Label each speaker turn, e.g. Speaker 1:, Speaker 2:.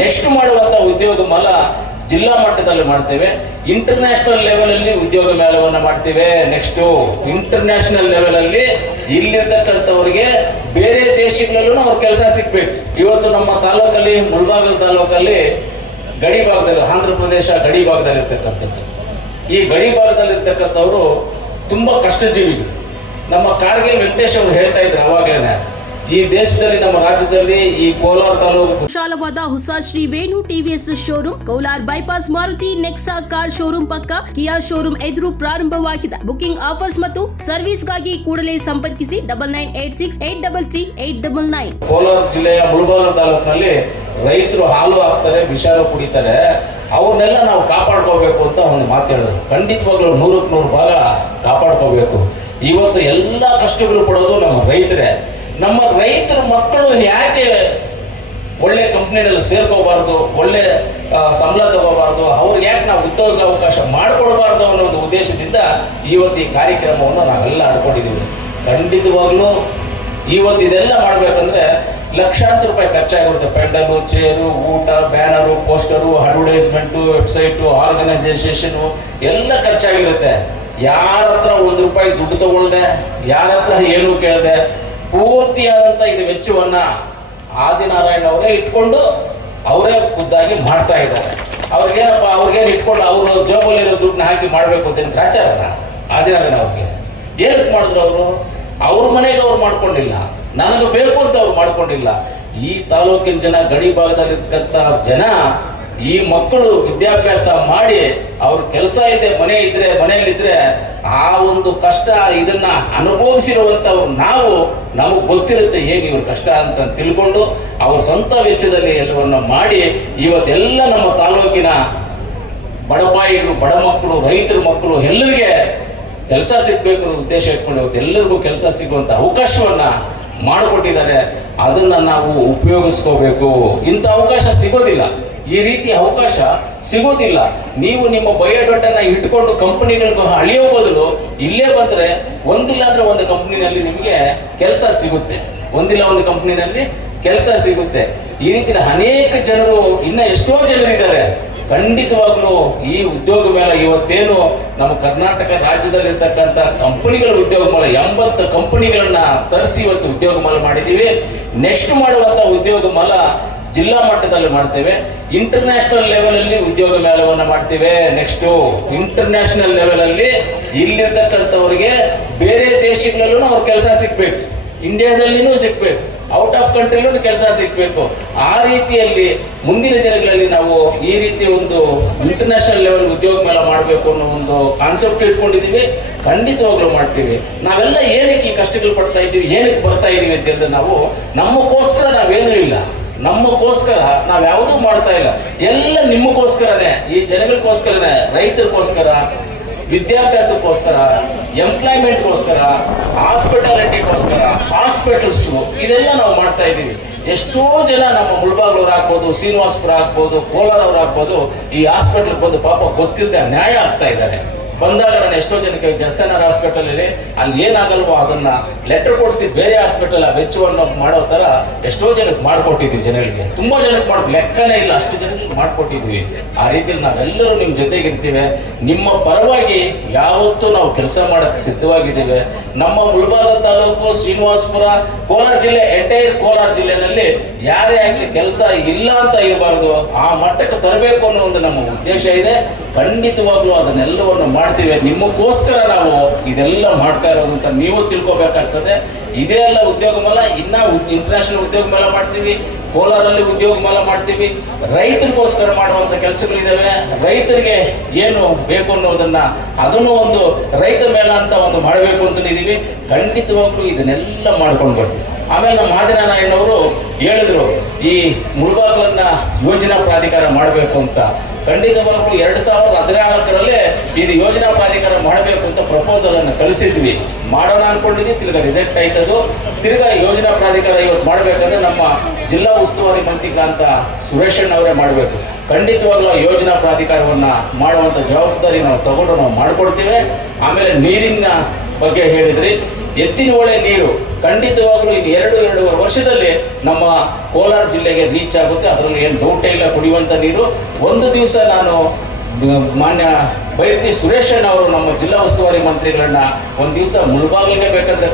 Speaker 1: Next ಮಾಡುವಂತ ಉದ್ಯೋಗ ಮಲ ಜಿಲ್ಲಾ ಮಟ್ಟದಲ್ಲಿ ಮಾಡ್ತೇವೆ. ಇಂಟರ್ನ್ಯಾಷನಲ್ ಲೆವೆಲ್ ಅಲ್ಲಿ ಉದ್ಯೋಗ ಮೇಳವನ್ನ ಮಾಡ್ತೇವೆ. ನೆಕ್ಸ್ಟ್ ಇಂಟರ್ನ್ಯಾಷನಲ್ ಲೆವೆಲ್ ಅಲ್ಲಿ ಇಲ್ಲಿರ್ತಕ್ಕಂಥವ್ರಿಗೆ ಬೇರೆ ದೇಶಗಳಲ್ಲೂ ಅವ್ರ ಕೆಲಸ ಸಿಗ್ಬೇಕು. ಇವತ್ತು ನಮ್ಮ ತಾಲೂಕಲ್ಲಿ, ಮುಳ್ಬಾಗಲ್ ತಾಲೂಕಲ್ಲಿ ಗಡಿ ಭಾಗದಲ್ಲಿ, ಆಂಧ್ರ ಪ್ರದೇಶ ಗಡಿ ಭಾಗದಲ್ಲಿ ಇರ್ತಕ್ಕಂಥದ್ದು. ಈ ಗಡಿ ಭಾಗದಲ್ಲಿ ಇರ್ತಕ್ಕಂಥವ್ರು ತುಂಬಾ ಕಷ್ಟಜೀವಿಗಳು. ನಮ್ಮ ಕಾರ್ಗಿಲ್ ವೆಂಕಟೇಶ್ ಅವರು ಹೇಳ್ತಾ ಇದ್ರು ಅವಾಗಲೇ ಈ ದೇಶದಲ್ಲಿ ನಮ್ಮ ರಾಜ್ಯದಲ್ಲಿ ಈ ಕೋಲಾರ ತಾಲೂಕು
Speaker 2: ವಿಶಾಲವಾದ ಹೊಸ Shri Venu TVS showroom Kolar bypass Maruti Nexa car showroom ಪಕ್ಕ ಕಿಯಾ ಶೋರೂಮ್ ಎದುರು ಪ್ರಾರಂಭವಾಗಿದೆ. ಬುಕಿಂಗ್ ಆಫರ್ಸ್ ಮತ್ತು ಸರ್ವಿಸ್ಗಾಗಿ ಕೂಡಲೇ ಸಂಪರ್ಕಿಸಿ double nine eight six eight double three eight double nine
Speaker 1: Kolar ಜಿಲ್ಲೆಯ ಮುಳಬಾಗಿಲು ತಾಲೂಕಿನಲ್ಲಿ ರೈತರು ಹಾಲು ಹಾಕ್ತಾರೆ ವಿಶಾಲ ಕುಡಿತಾರೆ. ಅವ್ರನ್ನೆಲ್ಲ ನಾವು ಕಾಪಾಡ್ಕೋಬೇಕು ಅಂತ ಒಂದು ಮಾತು ಹೇಳಿದ್ರು. ಖಂಡಿತವಾಗ್ಲೂ ನೂರಕ್ಕೆ ನೂರು ಭಾಗ ಕಾಪಾಡ್ಕೋಬೇಕು ಇವತ್ತು ಎಲ್ಲ ಕಷ್ಟಗಳು ಪಡೋದು ನಮ್ಮ ರೈತರೇ. ನಮ್ಮ ರೈತರ ಮಕ್ಕಳು ಯಾಕೆ ಒಳ್ಳೆ ಕಂಪ್ನಿನಲ್ಲಿ ಸೇರ್ಕೋಬಾರ್ದು, ಒಳ್ಳೆ ಸಂಬಳ ತಗೋಬಾರ್ದು, ಅವ್ರಿಗೆ ಯಾಕೆ ನಾವು ಉದ್ಯೋಗ ಅವಕಾಶ ಮಾಡಿಕೊಡ್ಬಾರ್ದು ಅನ್ನೋ ಒಂದು ಉದ್ದೇಶದಿಂದ ಇವತ್ತು ಈ ಕಾರ್ಯಕ್ರಮವನ್ನು ನಾವೆಲ್ಲ ಆಡ್ಕೊಂಡಿದ್ದೀವಿ. ಖಂಡಿತವಾಗ್ಲೂ ಇವತ್ತು ಇದೆಲ್ಲ ಮಾಡಬೇಕಂದ್ರೆ ಲಕ್ಷಾಂತರ ರೂಪಾಯಿ ಖರ್ಚಾಗಿರುತ್ತೆ. ಪೆಂಡಲು, ಚೇರು, ಊಟ, banner, poster, advertisement, website, organisation ಎಲ್ಲ ಖರ್ಚಾಗಿರುತ್ತೆ. ಯಾರ ಹತ್ರ ಒಂದು ರೂಪಾಯಿ ದುಡ್ಡು ತಗೊಳ್ದೆ, ಯಾರ ಹತ್ರ ಏನು ಕೇಳದೆ ಪೂರ್ತಿಯಾದಂಥ ಇದು ವೆಚ್ಚವನ್ನ ಆದಿನಾರಾಯಣ ಅವರೇ ಇಟ್ಕೊಂಡು ಅವರೇ ಖುದ್ದಾಗಿ ಮಾಡ್ತಾ ಇದ್ದಾರೆ. ಅವ್ರಿಗೇನಪ್ಪ ಅವ್ರಿಗೇನು ಇಟ್ಕೊಂಡು ಅವರು ಜೋಬಲ್ಲಿರೋ ದುಡ್ಡನ್ನ ಹಾಕಿ ಮಾಡಬೇಕು ಅಂತ ಗ್ರಾಚಾರನ ಆದಿನಾರಾಯಣ ಅವ್ರಿಗೆ. ಏನಕ್ಕೆ ಮಾಡಿದ್ರು ಅವರು? ಅವ್ರ ಮನೆಯಲ್ಲಿ ಅವ್ರು ಮಾಡ್ಕೊಂಡಿಲ್ಲ. ನನಗೆ ಬೇಕು ಅಂತ ಅವ್ರು ಮಾಡ್ಕೊಂಡಿಲ್ಲ. ಈ ತಾಲೂಕಿನ ಜನ ಗಡಿ ಭಾಗದಲ್ಲಿರ್ತಕ್ಕಂಥ ಜನ ಈ ಮಕ್ಕಳು ವಿದ್ಯಾಭ್ಯಾಸ ಮಾಡಿ ಅವ್ರ ಕೆಲಸ ಇದೆ, ಮನೆ ಇದ್ರೆ, ಮನೆಯಲ್ಲಿದ್ರೆ, ಆ ಒಂದು ಕಷ್ಟ ಇದನ್ನ ಅನುಭವಿಸಿರುವಂಥವ್ರು ನಾವು, ನಮಗೆ ಗೊತ್ತಿರುತ್ತೆ ಏನು ಇವ್ರ ಕಷ್ಟ ಅಂತ ತಿಳ್ಕೊಂಡು ಅವ್ರ ಸ್ವಂತ ವೆಚ್ಚದಲ್ಲಿ ಎಲ್ಲವನ್ನ ಮಾಡಿ ಇವತ್ತೆಲ್ಲ ನಮ್ಮ ತಾಲೂಕಿನ ಬಡಪಾಯಿಗಳು ಬಡ ಮಕ್ಕಳು ರೈತರ ಮಕ್ಕಳು ಎಲ್ಲರಿಗೆ ಕೆಲಸ ಸಿಗ್ಬೇಕು ಉದ್ದೇಶ ಇಟ್ಕೊಂಡು ಇವತ್ತು ಎಲ್ಲರಿಗೂ ಕೆಲಸ ಸಿಗುವಂತ ಅವಕಾಶವನ್ನ ಮಾಡಿಕೊಟ್ಟಿದ್ದಾರೆ. ಅದನ್ನ ನಾವು ಉಪಯೋಗಿಸ್ಕೋಬೇಕು. ಇಂಥ ಅವಕಾಶ ಸಿಗೋದಿಲ್ಲ. ಈ ರೀತಿ ಅವಕಾಶ ಸಿಗೋದಿಲ್ಲ. ನೀವು ನಿಮ್ಮ ಬಯೋಡಾಟನ ಇಟ್ಕೊಂಡು ಕಂಪನಿಗಳಿಗೂ ಅಳಿಯೋ ಬದಲು ಇಲ್ಲೇ ಬಂದ್ರೆ ಒಂದಿಲ್ಲ ಅಂದ್ರೆ ಒಂದು ಕಂಪ್ನಿನಲ್ಲಿ ನಿಮಗೆ ಕೆಲಸ ಸಿಗುತ್ತೆ. ಒಂದಿಲ್ಲ ಒಂದು ಕಂಪ್ನಿನಲ್ಲಿ ಕೆಲಸ ಸಿಗುತ್ತೆ. ಈ ರೀತಿ ಅನೇಕ ಜನರು, ಇನ್ನ ಎಷ್ಟೋ ಜನರಿದ್ದಾರೆ. ಖಂಡಿತವಾಗ್ಲೂ ಈ ಉದ್ಯೋಗ ಮೇಳ ಇವತ್ತೇನು ನಮ್ಮ ಕರ್ನಾಟಕ ರಾಜ್ಯದಲ್ಲಿರ್ತಕ್ಕಂಥ ಕಂಪನಿಗಳ ಉದ್ಯೋಗ ಮೇಳ, ಎಂಬತ್ತು ಕಂಪನಿಗಳನ್ನ ತರಿಸಿ ಇವತ್ತು ಉದ್ಯೋಗ ಮೇಳ ಮಾಡಿದ್ದೀವಿ. ನೆಕ್ಸ್ಟ್ ಮಾಡುವಂತ ಉದ್ಯೋಗ ಮೇಳ ಜಿಲ್ಲಾ ಮಟ್ಟದಲ್ಲಿ ಮಾಡ್ತೇವೆ. ಇಂಟರ್ನ್ಯಾಷನಲ್ ಲೆವೆಲ್ ಅಲ್ಲಿ ಉದ್ಯೋಗ ಮೇಳವನ್ನ ಮಾಡ್ತೇವೆ. ನೆಕ್ಸ್ಟ್ ಇಂಟರ್ನ್ಯಾಷನಲ್ ಲೆವೆಲ್ ಅಲ್ಲಿ ಇಲ್ಲಿರ್ತಕ್ಕಂಥವ್ರಿಗೆ ಬೇರೆ ದೇಶಗಳಲ್ಲೂ ಅವ್ರ ಕೆಲಸ ಸಿಗ್ಬೇಕು. ಇಂಡಿಯಾದಲ್ಲಿನೂ ಸಿಗ್ಬೇಕು. ಔಟ್ ಆಫ್ ಕಂಟ್ರಿಲೂ ಕೆಲಸ ಸಿಗ್ಬೇಕು. ಆ ರೀತಿಯಲ್ಲಿ ಮುಂದಿನ ದಿನಗಳಲ್ಲಿ ನಾವು ಈ ರೀತಿ ಒಂದು ಇಂಟರ್ನ್ಯಾಷನಲ್ ಲೆವೆಲ್ ಉದ್ಯೋಗ ಮೇಳ ಮಾಡಬೇಕು ಅನ್ನೋ ಒಂದು ಕಾನ್ಸೆಪ್ಟ್ ಇಟ್ಕೊಂಡಿದ್ದೀವಿ ಖಂಡಿತವಾಗ್ಲೂ ಮಾಡ್ತೀವಿ. ನಾವೆಲ್ಲ ಏನಕ್ಕೆ ಈ ಕಷ್ಟಗಳು ಪಡ್ತಾ ಇದ್ದೀವಿ ಏನಕ್ಕೆ ಬರ್ತಾ ಇದ್ದೀವಿ ಅಂತ ಹೇಳಿದ್ರೆ ನಾವು ನಮ್ಮಕ್ಕೋಸ್ಕರ ನಾವೇನೂ ಇಲ್ಲ. ನಮ್ಮಕ್ಕೋಸ್ಕರ ನಾವು ಯಾವುದೂ ಮಾಡ್ತಾ ಇಲ್ಲ. ಎಲ್ಲ ನಿಮ್ಮಕ್ಕೋಸ್ಕರನೇ ಈ ಜನಗಳಿಗೋಸ್ಕರನೇ ರೈತರಿಗೋಸ್ಕರ, ವಿದ್ಯಾಭ್ಯಾಸಕ್ಕೋಸ್ಕರ ಎಂಪ್ಲಾಯ್ಮೆಂಟ್ಗೋಸ್ಕರ ಹಾಸ್ಪಿಟಾಲಿಟಿಗೋಸ್ಕರ ಹಾಸ್ಪಿಟಲ್ಸು ಇದೆಲ್ಲ ನಾವು ಮಾಡ್ತಾ ಇದ್ದೀವಿ. ಎಷ್ಟೋ ಜನ ನಮ್ಮ ಮುಳ್ಬಾಗ್ಲವ್ರು ಆಗ್ಬೋದು, ಶ್ರೀನಿವಾಸ್ಪುರ ಆಗ್ಬೋದು, ಕೋಲಾರವ್ರು ಆಗ್ಬೋದು, ಈ ಹಾಸ್ಪಿಟಲ್ ಬಂದು ಪಾಪ ಗೊತ್ತಿಲ್ಲದೆ ನ್ಯಾಯ ಆಗ್ತಾ ಇದ್ದಾರೆ. ಬಂದಾಗ ನಾನು ಎಷ್ಟೋ ಜನಕ್ಕೆ ಜನಸೇನರ್ ಹಾಸ್ಪಿಟಲ್ ಅಲ್ಲಿ ಅಲ್ಲಿ ಏನಾಗಲ್ವೋ ಅದನ್ನ ಲೆಟರ್ ಕೊಡಿಸಿ ಬೇರೆ ಹಾಸ್ಪಿಟಲ್ ಆ ವೆಚ್ಚವನ್ನು ಮಾಡೋ ತರ ಎಷ್ಟೋ ಜನಕ್ಕೆ ಮಾಡ್ಕೊಟ್ಟಿದ್ವಿ ಜನಗಳಿಗೆ. ತುಂಬಾ ಜನಕ್ಕೆ ಮಾಡ್, ಲೆಕ್ಕನೇ ಇಲ್ಲ, ಅಷ್ಟು ಜನಗಳಿಗೆ ಮಾಡ್ಕೊಟ್ಟಿದ್ವಿ. ಆ ರೀತಿಯಲ್ಲಿ ನಾವೆಲ್ಲರೂ ನಿಮ್ಮ ಜೊತೆಗಿರ್ತೀವಿ ನಿಮ್ಮ ಪರವಾಗಿ ಯಾವತ್ತೂ ನಾವು ಕೆಲಸ ಮಾಡಕ್ಕೆ ಸಿದ್ಧವಾಗಿದ್ದೇವೆ. ನಮ್ಮ ಮುಳಬಾಗ ತಾಲೂಕು, ಶ್ರೀನಿವಾಸಪುರ, ಕೋಲಾರ ಜಿಲ್ಲೆ, ಎಂಟೈರ್ ಕೋಲಾರ ಜಿಲ್ಲೆನಲ್ಲಿ ಯಾರೇ ಆಗಲಿ ಕೆಲಸ ಇಲ್ಲ ಅಂತ ಇರಬಾರ್ದು ಆ ಮಟ್ಟಕ್ಕೆ ತರಬೇಕು ಅನ್ನೋ ಒಂದು ನಮ್ಮ ಉದ್ದೇಶ ಇದೆ. ಖಂಡಿತವಾಗ್ಲೂ ಅದನ್ನೆಲ್ಲವನ್ನು ಮಾಡ್ತೀವಿ. ನಿಮಗೋಸ್ಕರ ನಾವು ಇದೆಲ್ಲ ಮಾಡ್ತಾ ಇರೋದು ನೀವು ತಿಳ್ಕೊಬೇಕಾಗ್ತದೆ. ಇದೇ ಎಲ್ಲ ಉದ್ಯೋಗ ಮೇಳ ಇನ್ನ ಇಂಟರ್ನ್ಯಾಷನಲ್ ಉದ್ಯೋಗ ಮೇಲೆ ಮಾಡ್ತೀವಿ. ಕೋಲಾರಲ್ಲಿ ಉದ್ಯೋಗ ಮೇಳ ಮಾಡ್ತೀವಿ. ರೈತರಿಗೋಸ್ಕರ ಮಾಡುವಂಥ ಕೆಲಸಗಳಿದ್ದಾವೆ ರೈತರಿಗೆ ಏನು ಬೇಕು ಅನ್ನೋದನ್ನ ಅದನ್ನು ಒಂದು ರೈತ ಮೇಳ ಅಂತ ಒಂದು ಮಾಡಬೇಕು ಅಂತ ಇದೀವಿ ಖಂಡಿತವಾಗ್ಲೂ ಇದನ್ನೆಲ್ಲ ಮಾಡ್ಕೊಂಡು ಬರ್ತೀವಿ. ಆಮೇಲೆ ನಮ್ಮ ಆದಿನಾರಾಯಣವರು ಹೇಳಿದ್ರು, ಈ ಮುಳುಬಾಗ್ಲನ್ನ ಯೋಜನಾ ಪ್ರಾಧಿಕಾರ ಮಾಡಬೇಕು ಅಂತ. ಖಂಡಿತವಾಗ್ಲೂ ಎರಡು ಸಾವಿರದ ಹದಿನಾಲ್ಕರಲ್ಲೇ ಇದು ಯೋಜನಾ ಪ್ರಾಧಿಕಾರ ಮಾಡಬೇಕು ಅಂತ ಪ್ರಪೋಸಲ್ ಅನ್ನು ಕಳಿಸಿದ್ವಿ. ಮಾಡೋಣ ಅನ್ಕೊಂಡಿದ್ವಿ, ತಿರ್ಗಾ ರಿಜೆಕ್ಟ್ ಆಯ್ತದು ತಿರ್ಗಾ ಯೋಜನಾ ಪ್ರಾಧಿಕಾರ ಇವತ್ತು ಮಾಡಬೇಕಂದ್ರೆ ನಮ್ಮ ಜಿಲ್ಲಾ ಉಸ್ತುವಾರಿ ಮಂತ್ರಿಗಳಂತ ಸುರೇಶಣ್ಣ ಅವರೇ ಮಾಡಬೇಕು. ಖಂಡಿತವಾಗ್ಲೂ ಆ ಯೋಜನಾ ಪ್ರಾಧಿಕಾರವನ್ನ ಮಾಡುವಂತ ಜವಾಬ್ದಾರಿ ನಾವು ತಗೊಂಡು ನಾವು ಮಾಡ್ಕೊಡ್ತೇವೆ. ಆಮೇಲೆ ನೀರಿನ ಬಗ್ಗೆ ಹೇಳಿದ್ರಿ. ಎತ್ತಿನ ಹೊಳೆ ನೀರು ಖಂಡಿತವಾಗ್ಲೂ ಇನ್ನು ಎರಡು, ಎರಡೂವರೆ ವರ್ಷದಲ್ಲಿ ನಮ್ಮ ಕೋಲಾರ ಜಿಲ್ಲೆಗೆ ರೀಚ್ ಆಗುತ್ತೆ. ಅದರಲ್ಲಿ ಏನು ಡೌಟೇ ಇಲ್ಲ ಕುಡಿಯುವಂಥ ನೀರು. ಒಂದು ದಿವಸ ನಾನು ಮಾನ್ಯ ಬೈರತಿ ಸುರೇಶನ್ ಅವರು ನಮ್ಮ ಜಿಲ್ಲಾ ಉಸ್ತುವಾರಿ ಮಂತ್ರಿಗಳನ್ನ ಒಂದು ದಿವಸ ಮುಳುಬಾಗಿಲಿಗೆ ಬೇಕಾದ್ರೆ